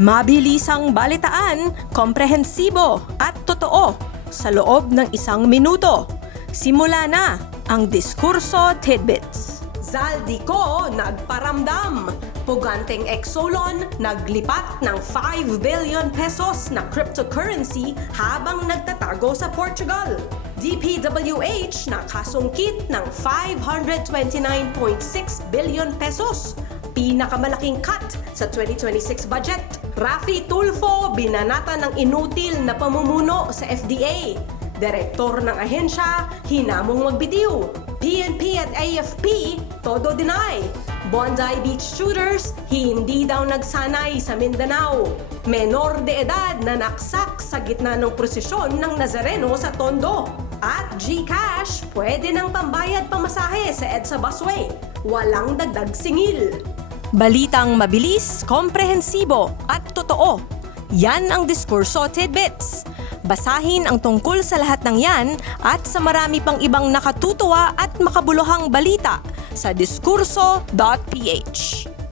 Mabilisang balitaan, komprehensibo at totoo sa loob ng 1 minuto. Simula na ang Diskurso Tidbits. Zaldico nagparamdam. Puganteng Exolon naglipat ng 5 billion pesos na cryptocurrency habang nagtatago sa Portugal. DPWH nakasungkit ng 529.6 billion pesos. Pinakamalaking cut sa 2026 budget. Rafi Tulfo binanata ng inutil na pamumuno sa FDA. Direktor ng ahensya, hinamong magbitiw. PNP at AFP, todo deny. Bondi Beach shooters, hindi daw nagsanay sa Mindanao. Menor de edad na naksak sa gitna ng prosesyon ng Nazareno sa Tondo. At GCash, pwede nang pambayad pamasahe sa EDSA busway. Walang dagdag singil. Balitang mabilis, komprehensibo at totoo. Yan ang Diskurso Tidbits. Basahin ang tungkol sa lahat ng yan at sa marami pang ibang nakatutuwa at makabuluhang balita sa diskurso.ph.